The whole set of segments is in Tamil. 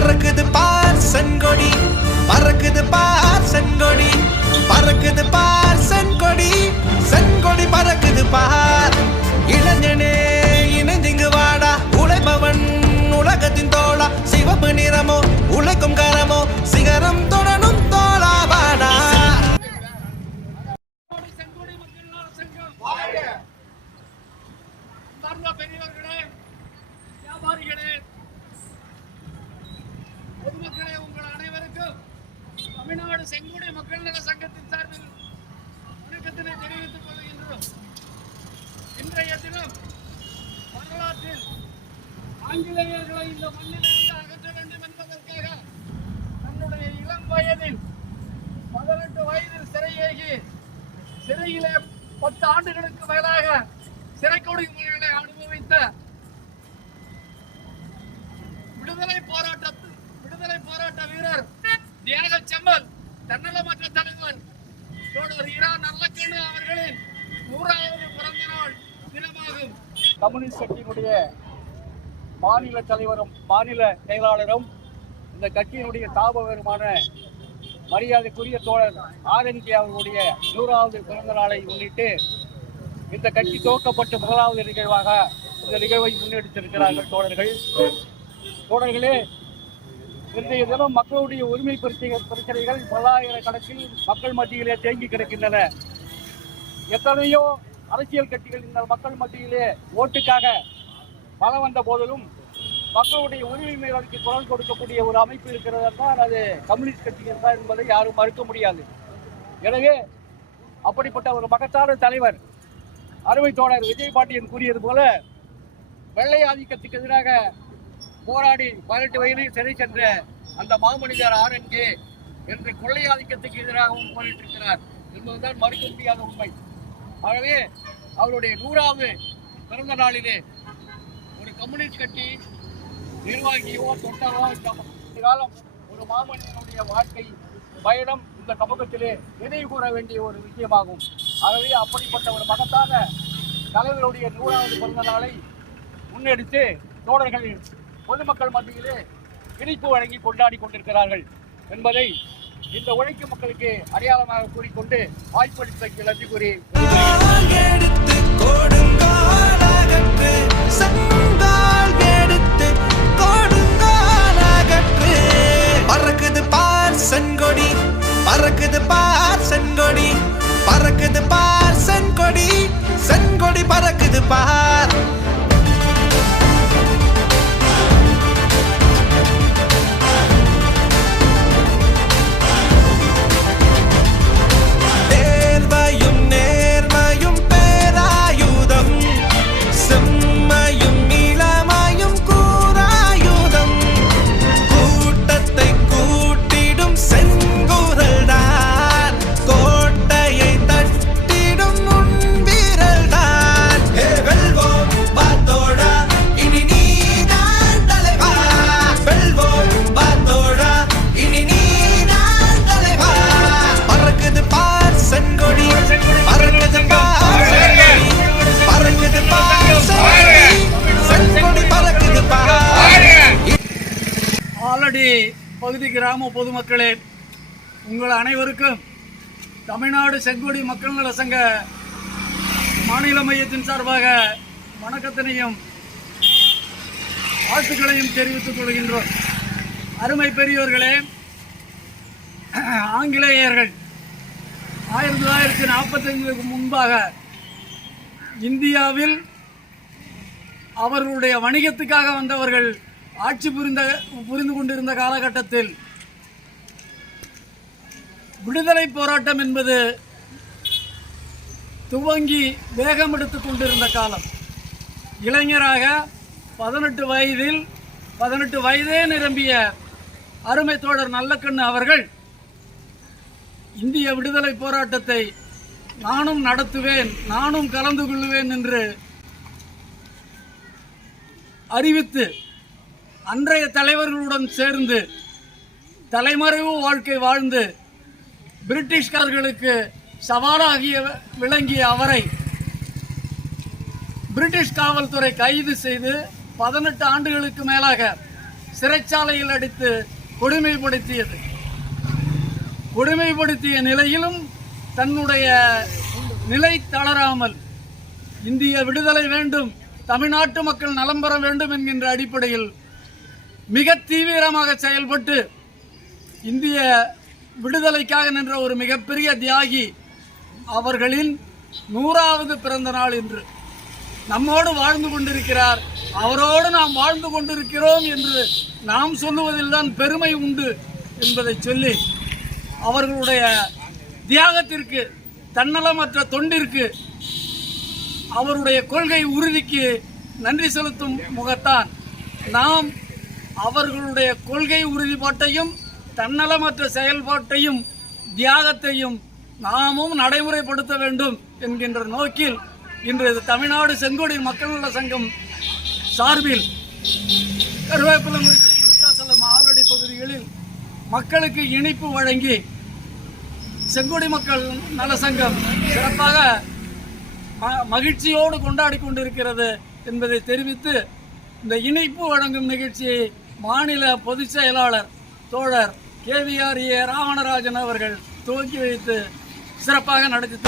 பறக்குது பார் செங்கொடி பறக்குது பார் செங்கொடி பறக்குது பார் செங்கொடி செங்கொடி பறக்குது பார் செங்குடி மக்கள் நல சங்கத்தின் சார்பில் வணக்கத்தினை தெரிவித்துக் கொள்கின்றோம். இன்றைய தினம் வரலாற்றில் ஆங்கிலேயர்களை இந்த மண்ணிலிருந்து அகற்ற வேண்டும் என்பதற்காக தன்னுடைய இளம் வயதில் பதினெட்டு வயதில் சிறையேகி சிறையிலே பத்து ஆண்டுகளுக்கு மேலாக சிறை அனுபவித்த விடுதலை போராட்டத்து விடுதலை போராட்ட வீரர் தியாக செம்மல் தன்னலமற்ற தலைவன் இரா நல்லக்கண்ணு அவர்களின் நூறாவது பிறந்த நாள் தினமாகும். கம்யூனிஸ்ட் கட்சியினுடைய மாநில தலைவரும் மாநில செயலாளரும் இந்த கட்சியினுடைய தாபகருமான மரியாதைக்குரிய தோழர் ஆர்என்கே அவர்களுடைய நூறாவது பிறந்த நாளை முன்னிட்டு இந்த கட்சி துவக்கப்பட்ட முதலாவது நிகழ்வாக இந்த நிகழ்வை முன்னெடுத்திருக்கிறார்கள் தோழர்கள். தோழர்களே இன்றைய தினம் மக்களுடைய உரிமை பிரச்சனை பிரச்சனைகள் பல்லாயிரக்கணக்கில் மக்கள் மத்தியிலே தேங்கி கிடக்கின்றன. எத்தனையோ அரசியல் கட்சிகள் இந்த மக்கள் மத்தியிலே ஓட்டுக்காக பல வந்த போதிலும் மக்களுடைய உரிமை மீறலுக்கு குரல் கொடுக்கக்கூடிய ஒரு அமைப்பு இருக்கிறது என்றால் அது கம்யூனிஸ்ட் கட்சிகள் தான் என்பதை யாரும் மறுக்க முடியாது. எனவே அப்படிப்பட்ட ஒரு மகத்தான தலைவர் அருமை தோழர் விஜய் பாண்டியன் கூறியது போல வெள்ளை ஆதிக்கத்துக்கு எதிராக போராடி பதினெட்டு வயதில் சிறை சென்ற அந்த மாமனிதர் ஆர்என்கே என்று கொள்ளை ஆதிக்கத்துக்கு எதிராகவும் போரிட்டிருக்கிறார் என்பதுதான் மறுக்க முடியாத உண்மை. ஆகவே அவருடைய நூறாவது பிறந்த நாளிலே ஒரு கம்யூனிஸ்ட் கட்சி நிர்வாகியோ தொண்டரோ இந்த காலம் ஒரு மாமனிதனுடைய வாழ்க்கை பயணம் இந்த சமூகத்திலே நினைவு கூற வேண்டிய ஒரு விஷயமாகும். ஆகவே அப்படிப்பட்ட ஒரு மகத்தான தலைவருடைய நூறாவது பிறந்த நாளை முன்னெடுத்து தோழர்கள் பொதுமக்கள் மத்தியிலே இனிப்பு வழங்கி கொண்டாடி கொண்டிருக்கிறார்கள் என்பதை இந்த உழைக்கும் மக்களுக்கு அடையாளமாக கூறிக்கொண்டு வாய்ப்பளித்த நன்றி கூறி கால் எடுத்து செங்கால் எடுத்து கொடுங்கால் பறக்குது பார் செங்கொடி பறக்குது பார் செங்கொடி பறக்குது பார் செங்கொடி செங்கொடி பறக்குது பார். பகுதி கிராம பொதுமக்களே உங்கள் அனைவருக்கும் தமிழ்நாடு செங்கோடி மக்கள் நல சங்க மாநில மையத்தின் சார்பாக வணக்கத்தினையும் வாழ்த்துக்களையும் தெரிவித்துக் கொள்கின்றோம். அருமை பெரியோர்களே ஆங்கிலேயர்கள் ஆயிரத்தி தொள்ளாயிரத்தி நாற்பத்தைந்துக்கு முன்பாக இந்தியாவில் அவர்களுடைய வணிகத்துக்காக வந்தவர்கள் ஆட்சி புரிந்த புரிந்து கொண்டிருந்த காலகட்டத்தில் விடுதலை போராட்டம் என்பது துவங்கி வேகம் எடுத்து கொண்டிருந்த காலம். இளைஞராக பதினெட்டு வயதில் பதினெட்டு வயதே நிரம்பிய அருமை தோழர் நல்லக்கண்ணு அவர்கள் இந்திய விடுதலை போராட்டத்தை நானும் நடத்துவேன் நானும் கலந்து கொள்வேன் என்று அறிவித்து அன்றைய தலைவர்களுடன் சேர்ந்து தலைமறைவு வாழ்க்கை வாழ்ந்து பிரிட்டிஷ்காரர்களுக்கு சவாலாகிய விளங்கிய அவரை பிரிட்டிஷ் காவல்துறை கைது செய்து பதினெட்டு ஆண்டுகளுக்கு மேலாக சிறைச்சாலையில் அடித்து கொடுமைப்படுத்தியது. கொடுமைப்படுத்திய நிலையிலும் தன்னுடைய நிலை தளராமல் இந்திய விடுதலை வேண்டும் தமிழ்நாட்டு மக்கள் நலம் பெற வேண்டும் என்கின்ற அடிப்படையில் மிக தீவிரமாக செயல்பட்டு இந்திய விடுதலைக்காக நின்ற ஒரு மிகப்பெரிய தியாகி அவர்களின் நூறாவது பிறந்த நாள் இன்று. நம்மோடு வாழ்ந்து கொண்டிருக்கிறார். அவரோடு நாம் வாழ்ந்து கொண்டிருக்கிறோம் என்று நாம் சொல்லுவதில்தான் பெருமை உண்டு என்பதை சொல்லி அவர்களுடைய தியாகத்திற்கு தன்னலமற்ற தொண்டிற்கு அவருடைய கொள்கை உறுதிக்கு நன்றி செலுத்தும் முகத்தான் நாம் அவர்களுடைய கொள்கை உறுதிப்பாட்டையும் தன்னலமற்ற செயல்பாட்டையும் தியாகத்தையும் நாமும் நடைமுறைப்படுத்த வேண்டும் என்கின்ற நோக்கில் இன்று தமிழ்நாடு செங்கோடி மக்கள் நல சங்கம் சார்பில் கருவேப்பிலங்குறிச்சி விருத்தாசலம் ஆவடி பகுதிகளில் மக்களுக்கு இனிப்பு வழங்கி செங்கோடி மக்கள் நல சங்கம் சிறப்பாக மகிழ்ச்சியோடு கொண்டாடி கொண்டிருக்கிறது என்பதை தெரிவித்து இந்த இணைப்பு வழங்கும் நிகழ்ச்சியை மாநில பொதுச் செயலாளர் தோழர் கேவிஆர் ஏ ராவணராஜன் அவர்கள் துவக்கி வைத்து சிறப்பாக நடத்தி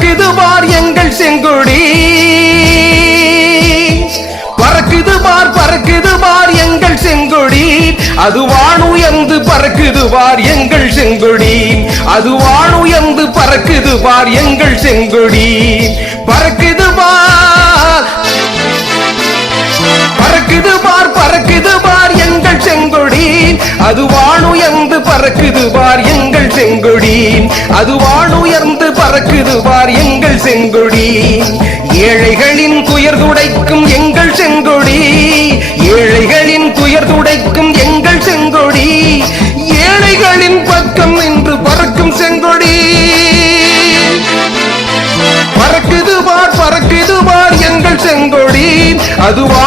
பறக்குது பார் எங்கள் செங்குடி. பறக்குது பார் பறக்குது பார் எங்கள் செங்குடி. அது வானுயர்ந்து பறக்குது பார் எங்கள் செங்குடி. அது வானுயர்ந்து பறக்குது பார் எங்கள் செங்குடி. பறக்குது பார் பறக்குது பார் பறக்குது பார் எங்கள் செங்கொடி. அது வானுயர்ந்து பறக்குது பார் எங்கள் செங்கொடி. அது வானுயர்ந்து பறக்குது எங்கள் செங்கொடி. ஏழைகளின் துயர் துடைக்கும் எங்கள் செங்கொடி. ஏழைகளின் துயர் துடைக்கும் எங்கள் செங்கொடி. ஏழைகளின் பக்கம் நின்று பறக்கும் செங்கொடி. பறக்குதுவார் பறக்குதுவார் எங்கள் செங்கொடி. அதுவார்